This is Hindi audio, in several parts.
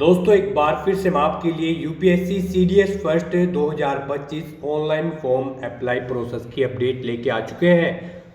दोस्तों एक बार फिर से मैं आपके लिए UPSC CDS first 2025 online form apply process की अपडेट लेके आ चुके हैं।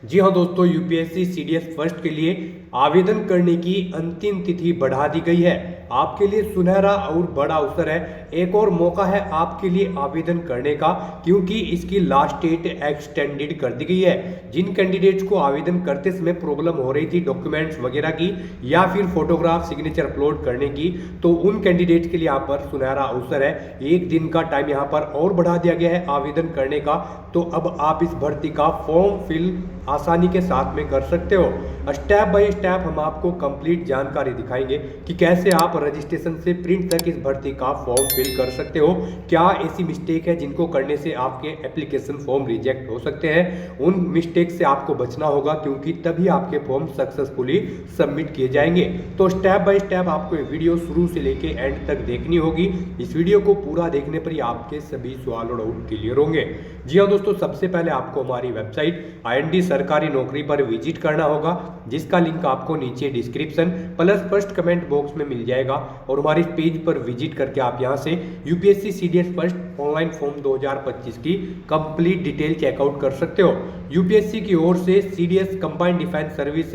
जी हाँ दोस्तों, यूपीएससी सीडीएस फर्स्ट के लिए आवेदन करने की अंतिम तिथि बढ़ा दी गई है। आपके लिए सुनहरा और बड़ा अवसर है, एक और मौका है आपके लिए आवेदन करने का, क्योंकि इसकी लास्ट डेट एक्सटेंडेड कर दी गई है। जिन कैंडिडेट्स को आवेदन करते समय प्रॉब्लम हो रही थी डॉक्यूमेंट्स वगैरह की या फिर फोटोग्राफ सिग्नेचर अपलोड करने की, तो उन कैंडिडेट्स के लिए यहाँ पर सुनहरा अवसर है। एक दिन का टाइम यहाँ पर और बढ़ा दिया गया है आवेदन करने का। तो अब आप इस भर्ती का फॉर्म फिल आसानी के साथ में कर सकते हो। स्टेप बाय स्टेप हम आपको कंप्लीट जानकारी दिखाएंगे कि कैसे आप रजिस्ट्रेशन से प्रिंट तक इस भर्ती का फॉर्म फिल कर सकते हो। क्या ऐसी मिस्टेक है जिनको करने से आपके एप्लीकेशन फॉर्म रिजेक्ट हो सकते हैं, उन मिस्टेक से आपको बचना होगा, क्योंकि तभी आपके फॉर्म सक्सेसफुली सबमिट किए जाएंगे। तो स्टेप बाय स्टेप आपको ये वीडियो शुरू से लेके एंड तक देखनी होगी। इस वीडियो को पूरा देखने पर ही आपके सभी सवाल और डाउट क्लियर होंगे। जी हाँ दोस्तों, सबसे पहले आपको हमारी वेबसाइट IND सरकारी नौकरी पर विजिट करना होगा, जिसका लिंक आपको नीचे description plus first comment box में मिल जाएगा। और हमारे पेज पर विजिट करके आप यहां से UPSC CDS first online form 2025 की कंप्लीट डिटेल चेकआउट कर सकते हो। यूपीएससी की ओर से CDS combined defence service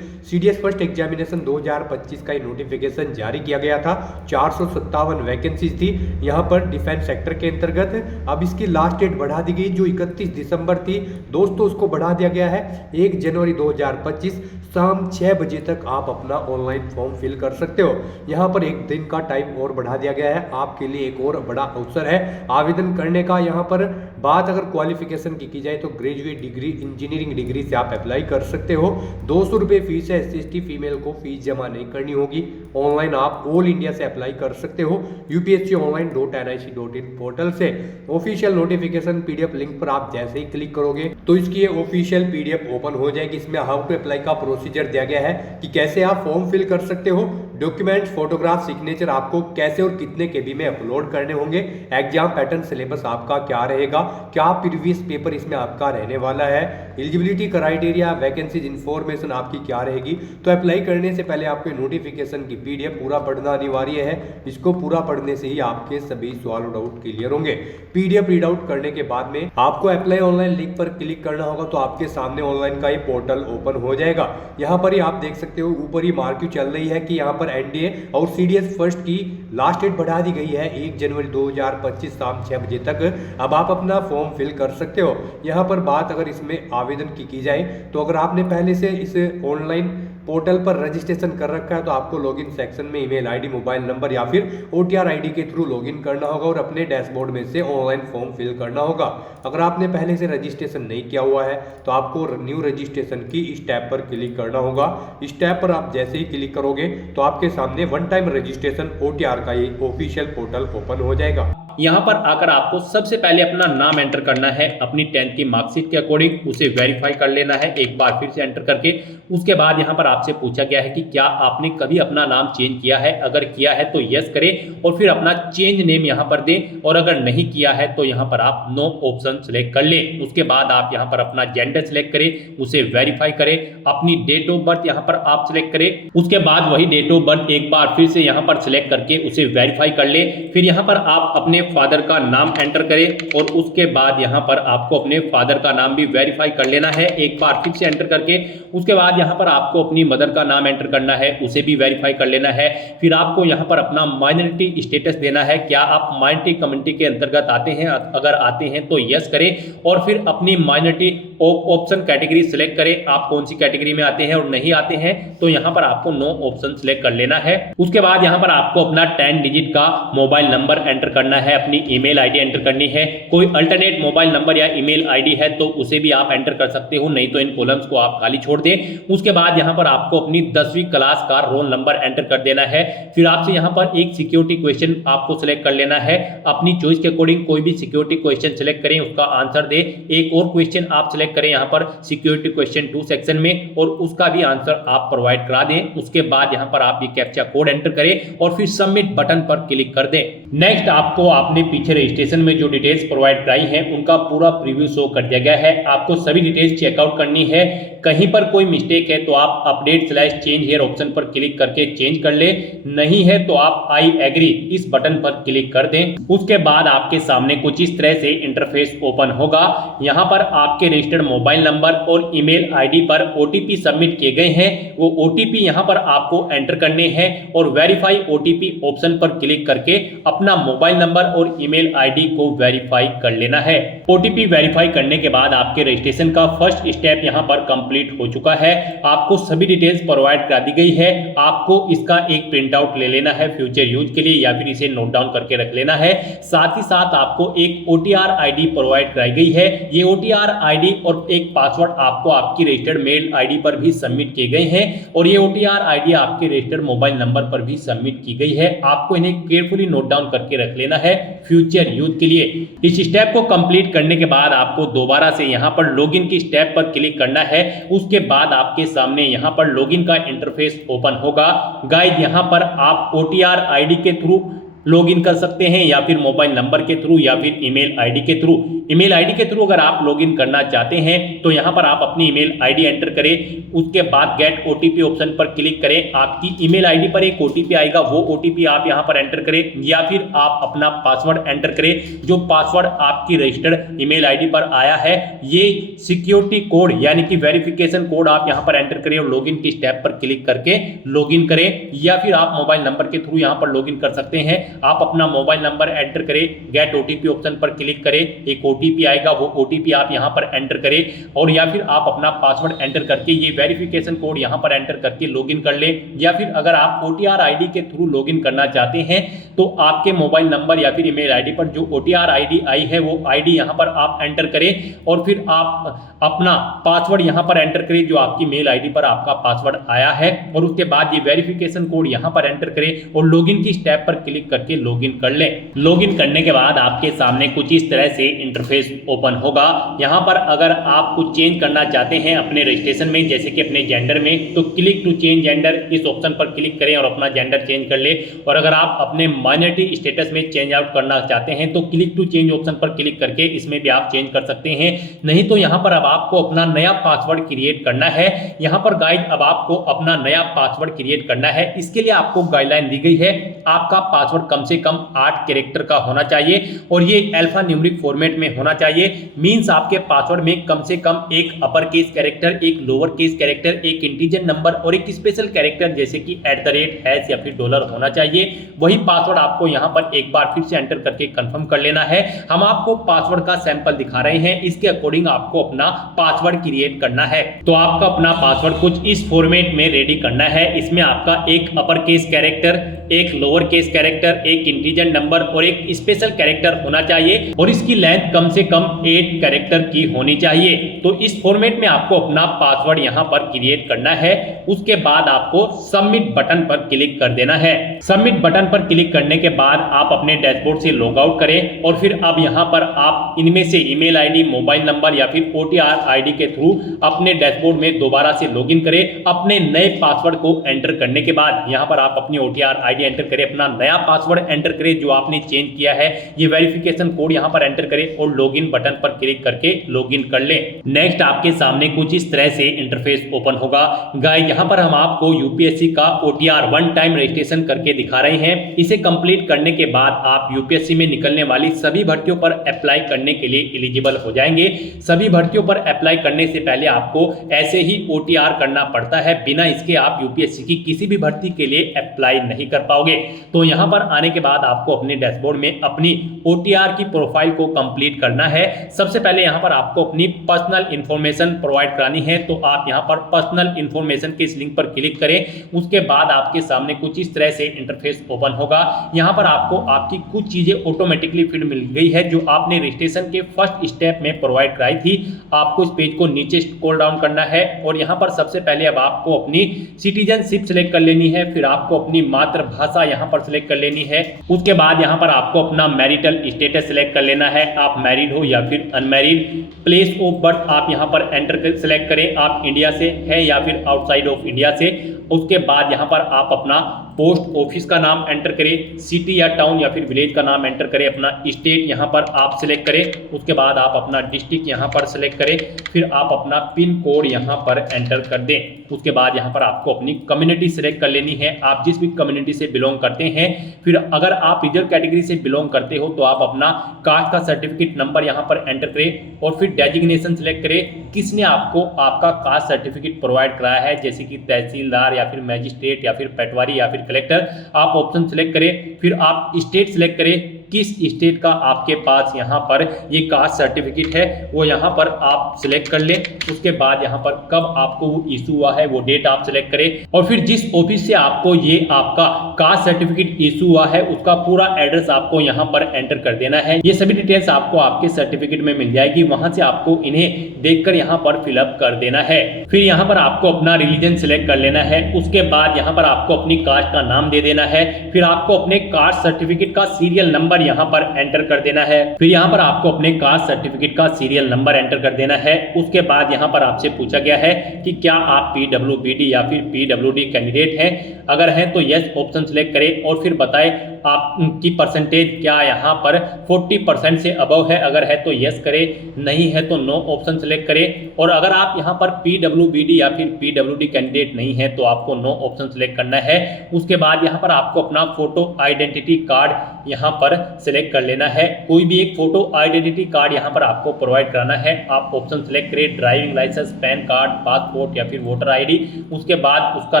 CDS first examination 2025 का नोटिफिकेशन जारी किया गया था। 457 वैकेंसीज थी यहाँ पर डिफेंस सेक्टर के अंतर्गत। अब इसकी लास्ट डेट बढ़ा दी गई, जो 31 दिसंबर थी दोस्तों, उसको बढ़ा दिया गया है 1 जनवरी 2025 शाम 6 बजे तक आप अपना ऑनलाइन फॉर्म फिल कर सकते हो। यहाँ पर एक दिन का टाइम और बढ़ा दिया गया है। आपके लिए एक और बड़ा अवसर है आवेदन करने का। यहाँ पर बात अगर क्वालिफिकेशन की जाए तो ग्रेजुएट डिग्री, इंजीनियरिंग डिग्री से आप अप्लाई कर सकते हो। 200 रुपये फीस है। SC/ST फीमेल को फीस जमा नहीं करनी होगी। ऑनलाइन आप ऑल इंडिया से अप्लाई कर सकते हो upsconline.nic.in पोर्टल से। ऑफिशियल नोटिफिकेशन PDF लिंक पर आप जैसे ही क्लिक करोगे तो इसकी ऑफिशियल PDF ओपन हो जाएगी। इसमें हाउ टू अप्लाई का प्रोसीजर दिया गया है कि कैसे आप फॉर्म फिल कर सकते हो, डॉक्यूमेंट्स, फोटोग्राफ, सिग्नेचर आपको कैसे और कितने KB में अपलोड करने होंगे, एग्जाम पैटर्न, सिलेबस आपका क्या रहेगा, क्या प्रीवियस पेपर इसमें आपका रहने वाला है, एलिजिबिलिटी क्राइटेरिया, वैकेंसीज इंफॉर्मेशन आपकी क्या रहेगी। तो अप्लाई करने से पहले आपके नोटिफिकेशन की PDF पूरा पढ़ना अनिवार्य है। इसको पूरा पढ़ने से ही आपके सभी सवाल और डाउट क्लियर होंगे। PDF रीड आउट करने के बाद में आपको अप्लाई ऑनलाइन लिंक पर क्लिक करना होगा, तो आपके सामने ऑनलाइन का ही पोर्टल ओपन हो जाएगा। यहाँ पर ही आप देख सकते हो ऊपर ही मार्क्यू चल रही है कि यहाँ पर NDA और CDS फर्स्ट की लास्ट डेट बढ़ा दी गई है 1 जनवरी 2025 शाम 6 बजे तक। अब आप अपना फॉर्म फिल कर सकते हो। यहाँ पर बात अगर इसमें आवेदन की जाए तो अगर आपने पहले से इस ऑनलाइन पोर्टल पर रजिस्ट्रेशन कर रखा है तो आपको लॉगिन सेक्शन में ईमेल ID, मोबाइल नंबर या फिर OTR ID के थ्रू लॉगिन करना होगा और अपने डैशबोर्ड में से ऑनलाइन फॉर्म फिल करना होगा। अगर आपने पहले से रजिस्ट्रेशन नहीं किया हुआ है तो आपको न्यू रजिस्ट्रेशन की इस टैब पर क्लिक करना होगा। इस टैब पर आप जैसे ही क्लिक करोगे तो आपके सामने वन टाइम रजिस्ट्रेशन OTR का ये ऑफिशियल पोर्टल ओपन हो जाएगा। यहाँ पर आकर आपको सबसे पहले अपना नाम एंटर करना है, अपनी 10th की मार्कशीट के अकॉर्डिंग उसे वेरीफाई कर लेना है एक बार फिर से एंटर करके। उसके बाद यहाँ पर आपसे पूछा गया है कि क्या आपने कभी अपना नाम चेंज किया है, अगर किया है तो यस करें और फिर अपना चेंज नेम यहाँ पर दें, और अगर नहीं किया है तो यहाँ पर आप नो ऑप्शन सेलेक्ट कर लें। उसके बाद आप यहाँ पर अपना जेंडर सेलेक्ट करें, उसे वेरीफाई करें, अपनी डेट ऑफ बर्थ यहाँ पर आप सिलेक्ट करें। उसके बाद वही डेट ऑफ बर्थ एक बार फिर से यहाँ पर सिलेक्ट करके उसे वेरीफाई कर लें। फिर यहाँ पर आप अपने फादर का नाम एंटर करें और उसके बाद यहां पर आपको अपने फादर का नाम भी वेरीफाई कर लेना है एक बार फिर से एंटर करके। उसके बाद यहां पर आपको अपनी मदर का नाम एंटर करना है, उसे भी वेरीफाई कर लेना है। फिर आपको यहां पर अपना माइनॉरिटी स्टेटस देना है, क्या आप माइनॉरिटी कम्युनिटी के अंतर्गत आते हैं, अगर आते हैं तो यस करें और फिर अपनी माइनॉरिटी ऑप्शन कैटेगरी सिलेक्ट करें, आप कौन सी कैटेगरी में आते हैं, और नहीं आते हैं तो यहां पर आपको नो ऑप्शन सिलेक्ट कर लेना है। उसके बाद यहां पर आपको अपना 10 डिजिट का मोबाइल नंबर एंटर करना है, अपनी ईमेल ID एंटर करनी है। कोई अल्टरनेट मोबाइल नंबर या ईमेल ID है तो उसे भी आप एंटर कर सकते हो, नहीं तो इन कॉलम्स को आप खाली छोड़ दें। उसके बाद यहां पर आपको अपनी 10वीं क्लास का रोल नंबर एंटर कर देना है। फिर आपसे यहां पर एक सिक्योरिटी क्वेश्चन आपको सिलेक्ट कर लेना है, अपनी चॉइस के अकॉर्डिंग कोई भी सिक्योरिटी क्वेश्चन सिलेक्ट करें, उसका आंसर दे। एक और क्वेश्चन आप सिलेक्ट करें यहां पर सिक्योरिटी क्वेश्चन 2 सेक्शन में, और उसका भी आंसर आप प्रोवाइड करा दें। उसके बाद यहां पर आप ये कैप्चा कोड एंटर करें और फिर सबमिट बटन पर क्लिक कर दें। नेक्स्ट आपको आपने पीछे रजिस्ट्रेशन में जो डिटेल्स प्रोवाइड कराई हैं उनका पूरा प्रीव्यू शो कर दिया गया है। आपको सभी डिटेल्स चेकआउट करनी है। कहीं पर कोई मिस्टेक है तो आप अपडेट/चेंज हियर ऑप्शन पर क्लिक करके चेंज कर ले, नहीं है तो आप आई एग्री इस बटन पर क्लिक कर दें। उसके बाद आपके सामने कुछ इस तरह से इंटरफेस ओपन होगा। यहाँ पर आपके रजिस्टर्ड मोबाइल नंबर और ईमेल आईडी पर ओटीपी सबमिट किए गए हैं। वो ओटीपी यहाँ पर आपको एंटर करने हैं और वेरीफाई ओटीपी ऑप्शन पर क्लिक करके अपना मोबाइल नंबर और ईमेल आईडी को वेरीफाई कर लेना है। ओटीपी वेरीफाई करने के बाद आपके रजिस्ट्रेशन का फर्स्ट स्टेप यहाँ पर कंप्लीट हो चुका है। आपको सभी डिटेल्स प्रोवाइड करा दी गई है। आपको इसका एक प्रिंट आउट ले लेना है फ्यूचर यूज के लिए, या फिर इसे नोट डाउन करके रख लेना है। साथ ही साथ आपको एक ओटीआर आईडी प्रोवाइड कराई गई है। ये ओटीआर आईडी और एक पासवर्ड आपको आपकी रजिस्टर्ड मेल आईडी पर भी सबमिट किए गए हैं और ये ओटीआर आईडी आपके रजिस्टर्ड मोबाइल नंबर पर भी सबमिट की गई है। आपको इन्हें केयरफुली नोट डाउन करके रख लेना है फ्यूचर यूज के लिए। इस स्टेप को कंप्लीट करने के बाद आपको दोबारा से यहां पर लॉगिन की स्टेप पर क्लिक करना है। उसके बाद आपके सामने यहां पर लॉगिन का इंटरफेस ओपन होगा। गाइस, यहां पर आप ओटीआर आईडी के थ्रू लॉगिन कर सकते हैं या फिर मोबाइल नंबर के थ्रू या फिर ईमेल आईडी के थ्रू। ईमेल आईडी के थ्रू अगर आप लॉगिन करना चाहते हैं तो यहां पर आप अपनी ईमेल आईडी एंटर करें। उसके बाद गेट ओटीपी ऑप्शन पर क्लिक करें। आपकी ईमेल आईडी पर एक ओटीपी आएगा, वो ओटीपी आप यहां पर एंटर करें या फिर आप अपना पासवर्ड एंटर करें। जो पासवर्ड आपकी रजिस्टर्ड ईमेल आईडी पर आया है, ये सिक्योरिटी कोड यानी कि वेरिफिकेशन कोड आप यहां पर एंटर करें और लॉगिन की स्टेप पर क्लिक करके लॉगिन करें, या फिर आप मोबाइल नंबर के थ्रू यहां पर लॉगिन कर सकते हैं। आप अपना मोबाइल नंबर एंटर करें, गेट ओटीपी ऑप्शन पर क्लिक करें, एक ओटीपी आएगा, वो ओटीपी आप यहां पर एंटर करें और या फिर आप अपना पासवर्ड एंटर करके ये वेरिफिकेशन कोड यहां पर एंटर करके लॉगिन कर ले। या फिर अगर आप ओटीआर आईडी के थ्रू लॉगिन करना चाहते हैं तो आपके मोबाइल नंबर या फिर ईमेल आईडी पर जो ओटीआर आईडी आई है वो आईडी यहां पर आप एंटर करें और फिर आप अपना पासवर्ड यहां पर एंटर करें जो आपकी मेल आईडी पर आपका पासवर्ड आया है और उसके बाद ये वेरिफिकेशन कोड यहां पर एंटर करें और लॉगिन की स्टेप पर क्लिक करके लॉगिन कर लें। लॉगिन करने के बाद आपके सामने कुछ इस तरह से इंटरफेस ओपन होगा। यहां पर अगर आप कुछ चेंज करना चाहते हैं अपने रजिस्ट्रेशन में, जैसे कि अपने जेंडर में, तो क्लिक टू चेंज जेंडर इस ऑप्शन पर क्लिक करें और अपना जेंडर चेंज कर ले। और अगर आप अपने माइनॉरिटी स्टेटस में चेंज आउट करना चाहते हैं तो क्लिक टू चेंज ऑप्शन पर क्लिक करके इसमें भी आप चेंज कर सकते हैं। नहीं तो यहां पर अब आपको अपना नया पासवर्ड क्रिएट करना है। यहां पर गाइड अब आपको अपना नया पासवर्ड क्रिएट करना है। इसके लिए आपको गाइडलाइन दी गई है, आपका पासवर्ड कम से कम 8 कैरेक्टर का होना चाहिए और ये अल्फा न्यूमेरिक फॉर्मेट में होना चाहिए। मींस आपके पासवर्ड में कम से कम एक अपर केस कैरेक्टर, एक लोअर केस कैरेक्टर, एक इंटीजर नंबर और एक स्पेशल कैरेक्टर जैसे कि @ या फिर डॉलर होना चाहिए। वही पासवर्ड आपको यहां पर एक बार फिर से एंटर करके कंफर्म कर लेना है। हम आपको पासवर्ड का सैंपल दिखा रहे हैं, इसके अकॉर्डिंग आपको अपना पासवर्ड क्रिएट करना है। तो आपका अपना पासवर्ड कुछ इस फॉर्मेट में रेडी करना है। इसमें आपका एक अपर केस कैरेक्टर, एक लोअर केस कैरेक्टर, एक इंटीजर नंबर और एक स्पेशल कैरेक्टर होना चाहिए और इसकी लेंथ कम से कम 8 कैरेक्टर की होनी चाहिए। तो इस फॉर्मेट में आपको अपना पासवर्ड यहां पर क्रिएट करना है। उसके बाद आपको सबमिट बटन पर क्लिक कर देना है। सबमिट बटन पर क्लिक करने के बाद आप अपने डैशबोर्ड से लॉग आउट करें और फिर अब यहां पर आप इनमें से ईमेल आईडी, मोबाइल नंबर या फिर ओटीआर आईडी के थ्रू अपने डैशबोर्ड में दोबारा से लॉगिन करें। अपने नए पासवर्ड को एंटर करने के बाद यहां पर आप अपनी ओटीआर आईडी एंटर करें, अपना नया पासवर्ड एंटर करें जो आपने चेंज किया है, ये वेरिफिकेशन कोड यहां पर एंटर करें और लॉगिन बटन पर क्लिक करके लॉगिन कर लें। नेक्स्ट आपके सामने कुछ इस तरह से इंटरफेस ओपन होगा। गाइस, यहां पर हम आपको यूपीएससी का ओटीआर 1 टाइम रजिस्ट्रेशन करके दिखा रहे हैं। इसे कंप्लीट करने के बाद आप यूपीएससी में निकलने वाली सभी भर्तियों पर अप्लाई करने के लिए एलिजिबल हो जाएंगे। सभी भर्तियों पर अप्लाई करने से पहले आपको ऐसे ही ओटीआर करना पड़ता है, बिना इसके आप यूपीएससी की किसी भी भर्ती के लिए अप्लाई नहीं कर पाओगे। तो यहां पर आने के बाद आपको अपने डैशबोर्ड में अपनी ओटीआर की प्रोफाइल को कंप्लीट करना है। सबसे पहले यहां पर आपको अपनी पर्सनल इंफॉर्मेशन प्रोवाइड करानी है, तो आप यहां पर पर्सनल इंफॉर्मेशन के इस लिंक पर क्लिक करें। उसके बाद आपके सामने कुछ इस तरह से इंटरफेस ओपन होगा। यहां पर आपको आपकी कुछ चीजें ऑटोमेटिकली फिल मिल गई है जो आपने रजिस्ट्रेशन के फर्स्ट स्टेप में प्रोवाइड कराई थी। आपको इस पेज को नीचे स्क्रॉल डाउन करना है और यहां पर सबसे पहले अब आपको अपनी सिटीजनशिप सिलेक्ट कर लेनी है, फिर आपको अपनी मातृभाषा यहां पर सिलेक्ट कर लेनी है। उसके बाद यहां पर आपको अपना मैरिटल स्टेटस सिलेक्ट कर लेना है, आप मैरिड हो या फिर अनमैरिड। प्लेस ऑफ बर्थ आप यहां पर एंटर सिलेक्ट करें, आप इंडिया से है या फिर आउटसाइड ऑफ इंडिया से। उसके बाद यहां पर आप अपना पोस्ट ऑफिस का नाम एंटर करें, सिटी या टाउन या फिर विलेज का नाम एंटर करें, अपना स्टेट यहाँ पर आप सिलेक्ट करें, उसके बाद आप अपना डिस्ट्रिक्ट यहाँ पर सिलेक्ट करें, फिर आप अपना पिन कोड यहाँ पर एंटर कर दें। उसके बाद यहाँ पर आपको अपनी कम्युनिटी सिलेक्ट कर लेनी है, आप जिस भी कम्युनिटी से बिलोंग करते हैं। फिर अगर आप रिजर्व कैटेगरी से बिलोंग करते हो तो आप अपना कास्ट का सर्टिफिकेट नंबर यहाँ पर एंटर करें और फिर डेजिग्नेशन सिलेक्ट करें, किसने आपको आपका कास्ट सर्टिफिकेट प्रोवाइड कराया है, जैसे कि तहसीलदार या फिर मैजिस्ट्रेट या फिर पटवारी या फिर कलेक्टर। आप ऑप्शन सिलेक्ट करें, फिर आप स्टेट सिलेक्ट करें, किस स्टेट का आपके पास यहाँ पर ये कास्ट सर्टिफिकेट है वो यहाँ पर आप सिलेक्ट कर लें। उसके बाद यहाँ पर कब आपको वो इशू हुआ है वो डेट आप सिलेक्ट करें और फिर जिस ऑफिस से आपको ये आपका कास्ट सर्टिफिकेट इशू हुआ है उसका पूरा एड्रेस आपको यहाँ पर एंटर कर देना है। ये सभी डिटेल्स आपको आपके सर्टिफिकेट में मिल जाएगी, वहां से आपको इन्हें देखकर यहाँ पर फिलअप कर देना है। फिर यहाँ पर आपको अपना रिलीजन सिलेक्ट कर लेना है, उसके बाद यहाँ पर आपको अपनी कास्ट का नाम दे देना है, फिर आपको अपने कास्ट सर्टिफिकेट का सीरियल नंबर यहाँ पर एंटर कर देना है। फिर यहाँ पर आपको अपने कास्ट सर्टिफिकेट का सीरियल नंबर एंटर कर देना है। उसके बाद यहाँ पर आपसे पूछा गया है कि क्या आप पीडब्ल्यूबीडी या फिर पीडब्ल्यूडी कैंडिडेट हैं, अगर हैं तो यस ऑप्शन सिलेक्ट करें और फिर बताएं आपकी परसेंटेज क्या यहाँ पर 40% से अबव है, अगर है तो यस करें, नहीं है तो नो ऑप्शन सिलेक्ट करें। और अगर आप यहाँ पर पीडब्ल्यूबीडी या फिर पीडब्ल्यूडी कैंडिडेट नहीं है तो आपको नो ऑप्शन सिलेक्ट करना है। उसके बाद यहाँ पर आपको अपना फोटो आइडेंटिटी कार्ड यहाँ पर सिलेक्ट कर लेना है, कोई भी एक फोटो आइडेंटिटी कार्ड यहाँ पर आपको प्रोवाइड कराना है। आप ऑप्शन सिलेक्ट करें, driving licence, PAN card, passport या फिर वोटर आईडी। उसके बाद उसका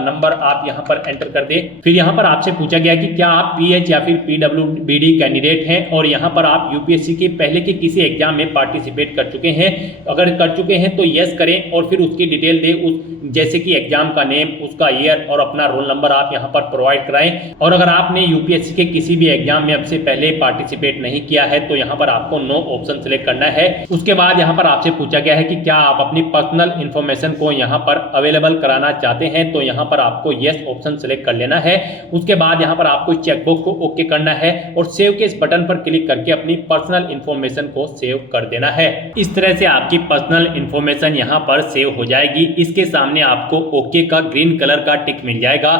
नंबर आप यहाँ पर एंटर कर दें। फिर यहाँ पर आपसे पूछा गया कि क्या आप पीएच या फिर पीडब्ल्यूबीडी कैंडिडेट हैं और यहाँ पर आप यूपीएससी के पहले के किसी एग्जाम में पार्टिसिपेट कर चुके हैं, अगर कर चुके हैं तो यस करें और फिर उसकी डिटेल दें, उस जैसे कि एग्जाम का नेम, उसका ईयर और अपना रोल नंबर आप यहाँ पर प्रोवाइड कराएं। और अगर आपने यूपीएससी के किसी भी एग्जाम में अब से पहले पार्टिसिपेट नहीं किया है तो यहाँ पर आपको नो ऑप्शन सिलेक्ट करना है। उसके बाद यहाँ पर आपसे पूछा गया है कि क्या आप अपनी पर्सनल इंफॉर्मेशन को यहाँ पर अवेलेबल कराना चाहते हैं, तो यहाँ पर आपको यस ऑप्शन सिलेक्ट कर लेना है। उसके बाद यहाँ पर आपको चेकबॉक्स को ओके करना है और सेव के इस बटन पर क्लिक करके अपनी पर्सनल इंफॉर्मेशन को सेव कर देना है। इस तरह से आपकी पर्सनल इंफॉर्मेशन यहाँ पर सेव हो जाएगी। इसके सामने आपको ओके का ग्रीन कलर का टिक मिल जाएगा।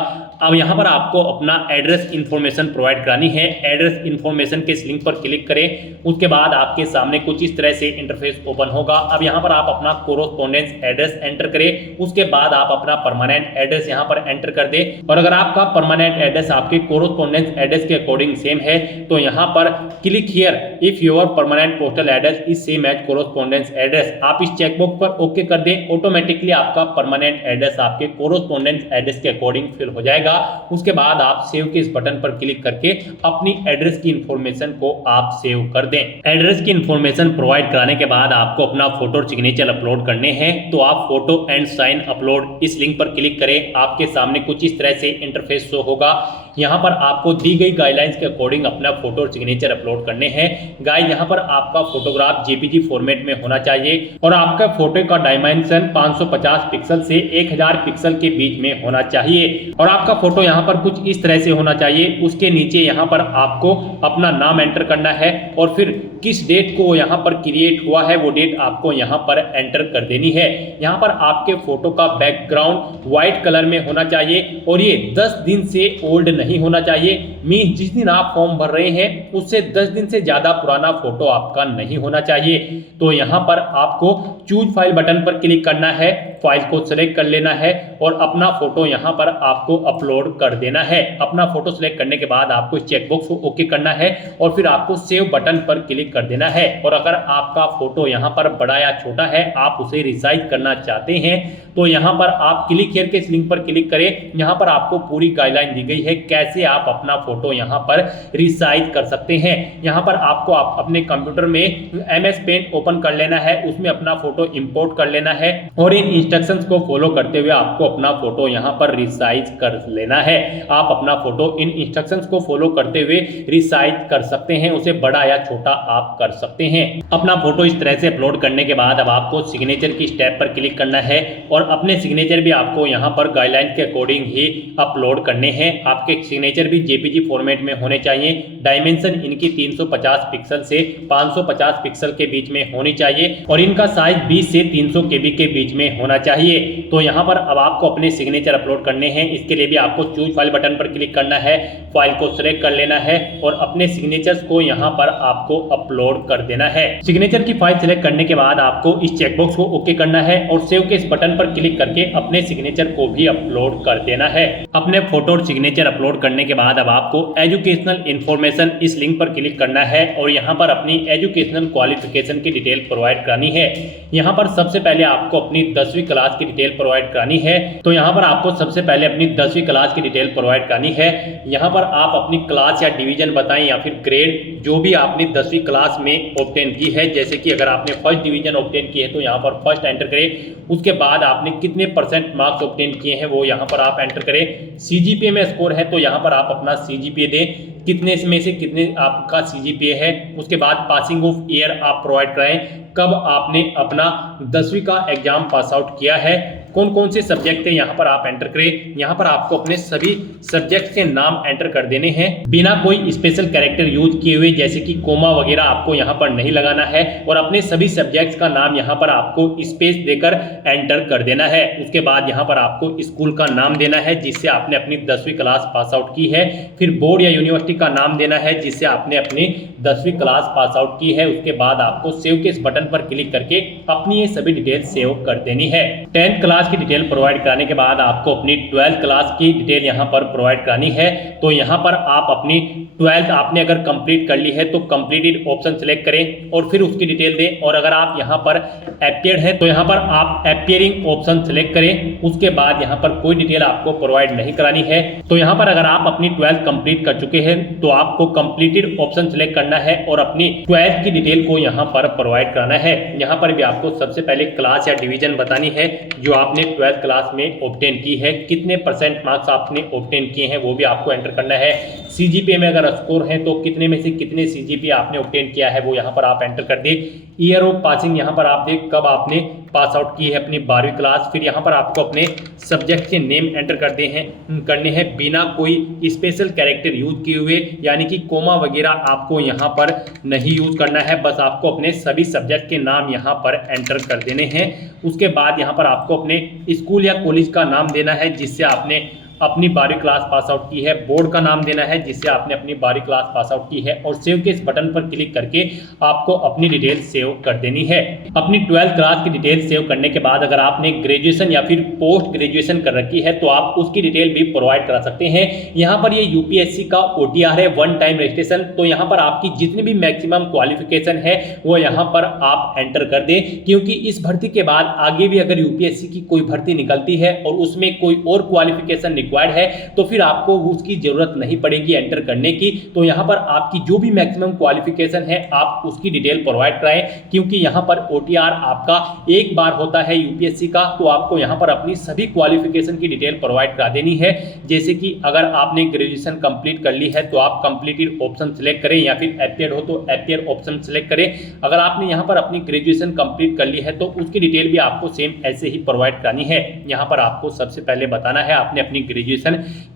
अब यहाँ पर आपको अपना एड्रेस इंफॉर्मेशन प्रोवाइड करानी है। एड्रेस इंफॉर्मेशन के इस लिंक पर क्लिक करें, उसके बाद आपके सामने कुछ इस तरह से इंटरफेस ओपन होगा। अब यहाँ पर आप अपना कोरोस्पोंडेंस एड्रेस एंटर करें, उसके बाद आप अपना परमानेंट एड्रेस यहाँ पर एंटर कर दें। और अगर आपका परमानेंट एड्रेस आपके कोरोस्पोंडेंस एड्रेस के अकॉर्डिंग सेम है तो यहाँ पर click here if your permanent postal address is same as correspondence address, आप इस चेकबॉक्स पर ओके कर दें। ऑटोमेटिकली आपका परमानेंट एड्रेस आपके कोरोस्पोंडेंस एड्रेस के अकॉर्डिंग फिल हो जाएगा। उसके बाद आप सेव के इस बटन पर क्लिक करके अपनी एड्रेस की इंफॉर्मेशन को आप सेव कर दें। एड्रेस की इंफॉर्मेशन प्रोवाइड कराने के बाद आपको अपना फोटो और सिग्नेचर अपलोड करने हैं, तो आप फोटो एंड साइन अपलोड इस लिंक पर क्लिक करें। आपके सामने कुछ इस तरह से इंटरफेस शो होगा। यहाँ पर आपको दी गई गाइडलाइंस के अकॉर्डिंग अपना फोटो और सिग्नेचर अपलोड करने हैं। गाइस, यहाँ पर आपका फोटोग्राफ जेपीजी फॉर्मेट में होना चाहिए और आपका फोटो का डायमेंशन 550 पिक्सल से 1000 पिक्सल के बीच में होना चाहिए और आपका फोटो यहाँ पर कुछ इस तरह से होना चाहिए। उसके नीचे यहाँ पर आपको अपना नाम एंटर करना है और फिर किस डेट को यहाँ पर क्रिएट हुआ है वो डेट आपको यहाँ पर एंटर कर देनी है। यहाँ पर आपके फोटो का बैकग्राउंड व्हाइट कलर में होना चाहिए और ये 10 दिन से ओल्ड नहीं होना चाहिए। मींस जिस दिन आप फॉर्म भर रहे हैं उससे 10 दिन से ज्यादा पुराना फोटो आपका नहीं होना चाहिए। तो यहाँ पर आपको चूज फाइल बटन पर क्लिक करना है, फाइल को सिलेक्ट कर लेना है और अपना फोटो यहाँ पर आपको अपलोड कर देना है। अपना फोटो सिलेक्ट करने के बाद आपको इस चेकबॉक्स को ओके करना है और फिर आपको सेव बटन पर क्लिक कर देना है। और अगर आपका फोटो यहाँ पर बड़ा या छोटा है, आप उसे रिसाइज करना चाहते हैं, तो यहाँ पर आप क्लिक हियर के इस लिंक पर क्लिक करें। यहाँ पर आपको पूरी गाइडलाइन दी गई है कैसे आप अपना फोटो यहाँ पर रिसाइज कर सकते हैं। यहाँ पर आपको अपने कंप्यूटर में MS पेंट ओपन कर लेना है, उसमें अपना फोटो इंपोर्ट कर लेना है और इन इंस्ट्रक्शंस को फॉलो करते हुए आपको अपना फोटो यहाँ पर रिसाइज कर लेना है। आप अपना फोटो इन इंस्ट्रक्शंस को फॉलो करते हुए रिसाइज कर सकते हैं, उसे बड़ा या छोटा आप कर सकते हैं। अपना फोटो इस तरह से अपलोड करने के बाद अब आपको सिग्नेचर की स्टेप पर क्लिक करना है और अपने सिग्नेचर भी आपको यहाँ पर गाइडलाइन के अकॉर्डिंग ही अपलोड करने हैं। आपके सिग्नेचर भी जेपीजी फॉर्मेट में होने चाहिए। डायमेंशन इनकी 350 पिक्सल से 550 पिक्सल के बीच में होनी चाहिए और इनका साइज 20 से 300 केबी के बीच में होना चाहिए। तो यहाँ पर अब आपको अपने सिग्नेचर अपलोड करने हैं। इसके लिए भी आपको चूज फाइल बटन पर क्लिक करना है, फाइल को सिलेक्ट कर लेना है और अपने सिग्नेचर्स को यहाँ पर आपको अपलोड कर देना है। सिग्नेचर की फाइल सिलेक्ट करने के बाद आपको इस चेकबॉक्स को ओके करना है और सेव के इस बटन पर क्लिक करके अपने सिग्नेचर को भी अपलोड कर देना है। अपने फोटो और सिग्नेचर अपलोड करने के बाद अब आपको एजुकेशनल इंफॉर्मेशन इस लिंक पर क्लिक करना है और यहाँ पर अपनी एजुकेशनल क्वालिफिकेशन की डिटेल प्रोवाइड करानी है। यहाँ पर सबसे पहले आपको अपनी 10वीं क्लास की डिटेल प्रोवाइड करानी है। तो यहाँ पर आपको सबसे पहले अपनी 10वीं क्लास की डिटेल प्रोवाइड करानी है। यहाँ पर आप अपनी क्लास या डिवीजन बताएं या फिर ग्रेड जो भी आपने 10वीं क्लास में ऑब्टेन की है। जैसे कि अगर आपने फर्स्ट डिवीजन ऑब्टेन की है तो यहाँ पर फर्स्ट एंटर करें। उसके बाद आपने कितने % मार्क्स ऑब्टेन किए हैं वो यहाँ पर आप एंटर करें। सीजीपीए में स्कोर है तो यहाँ पर आप अपना सीजीपीए दें, कितने में से कितने आपका सीजीपीए है। उसके बाद पासिंग ऑफ ईयर आप प्रोवाइड कराएं, कब आपने अपना 10वीं का एग्जाम पास आउट किया है, कौन कौन से सब्जेक्ट थे यहाँ पर आप एंटर करें। यहाँ पर आपको अपने सभी सब्जेक्ट के नाम एंटर कर देने हैं बिना कोई स्पेशल कैरेक्टर यूज किए हुए, जैसे कि कोमा वगैरह आपको यहाँ पर नहीं लगाना है और अपने सभी सब्जेक्ट्स का नाम यहाँ पर आपको स्पेस देकर एंटर कर देना है। उसके बाद यहाँ पर आपको स्कूल का नाम देना है जिससे आपने अपनी 10वीं क्लास पास आउट की है, फिर बोर्ड या यूनिवर्सिटी का नाम देना है जिससे आपने अपनी 10वीं क्लास पास आउट की है। उसके बाद आपको सेव के इस बटन पर क्लिक करके अपनी ये सभी डिटेल सेव कर देनी है। 10th क्लास की डिटेल प्रोवाइड कराने के बाद आपको अपनी 12th क्लास की डिटेल यहाँ पर प्रोवाइड करानी है। तो यहाँ पर आप अपनी 12th आपने अगर कंप्लीट कर ली है तो कंप्लीटेड ऑप्शन सेलेक्ट करें और फिर उसकी डिटेल दें। और अगर आप यहाँ पर अपीयर्ड है तो यहाँ पर आप अपीयरिंग ऑप्शन सेलेक्ट करें। उसके बाद यहाँ पर कोई डिटेल आपको प्रोवाइड नहीं करानी है। तो यहाँ पर अगर आप अपनी 12th कंप्लीट कर चुके हैं तो आपको कंप्लीटेड ऑप्शन सेलेक्ट करना है और अपनी 12th की डिटेल को यहाँ पर प्रोवाइड कराना है। यहाँ पर भी आपको सबसे पहले क्लास या डिवीजन बतानी है जो आपने 12th क्लास में ऑब्टेन की है, कितने % मार्क्स आपने ऑब्टेन किए हैं वो भी आपको एंटर करना है। सीजीपीए में अगर स्कोर है तो कितने में से कितने सीजीपीए आपने ऑब्टेन किया है वो यहाँ पर आप एंटर कर दे। ईयर ऑफ पासिंग यहाँ पर आप देख कब आपने पास आउट की है अपनी 12वीं क्लास। फिर यहाँ पर आपको अपने सब्जेक्ट के नेम एंटर करने हैं बिना कोई स्पेशल कैरेक्टर यूज किए हुए, यानी कि कोमा वगैरह आपको यहाँ पर नहीं यूज करना है। बस आपको अपने सभी सब्जेक्ट के नाम यहाँ पर एंटर कर देने हैं। उसके बाद यहाँ पर आपको अपने स्कूल या कॉलेज का नाम देना है जिससे आपने अपनी 12वीं क्लास पास आउट की है, बोर्ड का नाम देना है जिससे आपने अपनी 12वीं क्लास पास आउट की है और सेव के इस बटन पर क्लिक करके आपको अपनी डिटेल सेव कर देनी है। अपनी 12th क्लास की डिटेल सेव करने के बाद अगर आपने ग्रेजुएशन या फिर पोस्ट ग्रेजुएशन कर रखी है तो आप उसकी डिटेल भी प्रोवाइड करा सकते हैं। यहाँ पर ये यूपीएससी का OTR है, वन टाइम रजिस्ट्रेशन। तो यहाँ पर आपकी जितनी भी मैक्सिमम क्वालिफिकेशन है वो यहाँ पर आप एंटर कर दें, क्योंकि इस भर्ती के बाद आगे भी अगर यूपीएससी की कोई भर्ती निकलती है और उसमें कोई और क्वालिफिकेशन रिक्वायर्ड है तो फिर आपको उसकी जरूरत नहीं पड़ेगी एंटर करने की। तो यहाँ पर आपकी जो भी मैक्सिमम क्वालिफिकेशन है आप उसकी डिटेल प्रोवाइड कराएं, क्योंकि यहाँ पर OTR आपका एक बार होता है यूपीएससी का। तो आपको यहाँ पर अपनी सभी क्वालिफिकेशन की डिटेल प्रोवाइड करा देनी है। जैसे कि अगर आपने ग्रेजुएशन कंप्लीट कर ली है तो आप कंप्लीटेड ऑप्शन सेलेक्ट करें, या फिर अपीयर्ड हो तो अपीयर ऑप्शन सेलेक्ट करें। अगर आपने यहाँ पर अपनी ग्रेजुएशन कंप्लीट कर ली है तो उसकी डिटेल भी आपको सेम ऐसे ही प्रोवाइड करानी है। यहाँ पर आपको सबसे पहले बताना है आपने अपनी ग्रेजुएशन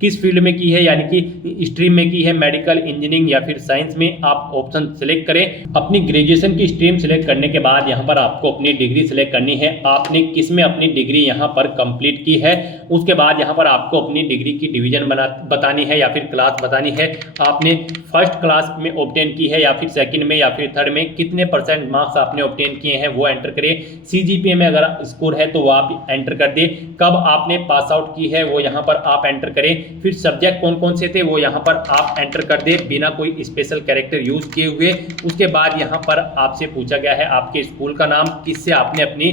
किस फील्ड में की है, यानी कि स्ट्रीम में की है, मेडिकल, इंजीनियरिंग या फिर साइंस में। आप ऑप्शन सेलेक्ट करें। अपनी ग्रेजुएशन की स्ट्रीम सेलेक्ट करने के बाद यहाँ पर आपको अपनी डिग्री सेलेक्ट करनी है, आपने किस में अपनी डिग्री यहाँ पर कंप्लीट की है। उसके बाद यहाँ पर आपको अपनी डिग्री की डिवीजन बतानी है या फिर क्लास बतानी है। आपने फर्स्ट क्लास में ऑब्टेन की है या फिर सेकंड में या फिर थर्ड में, कितने % मार्क्स आपने ऑब्टेन किए हैं वो एंटर करें। सीजीपीए में अगर स्कोर है तो वो आप एंटर कर दें। कब आपने पास आउट की है वो यहाँ पर आप एंटर करें। फिर सब्जेक्ट कौन कौन से थे वो यहाँ पर आप एंटर कर दें बिना कोई स्पेशल कैरेक्टर यूज किए हुए। उसके बाद यहाँ पर आपसे पूछा गया है आपके स्कूल का नाम, किससे आपने अपनी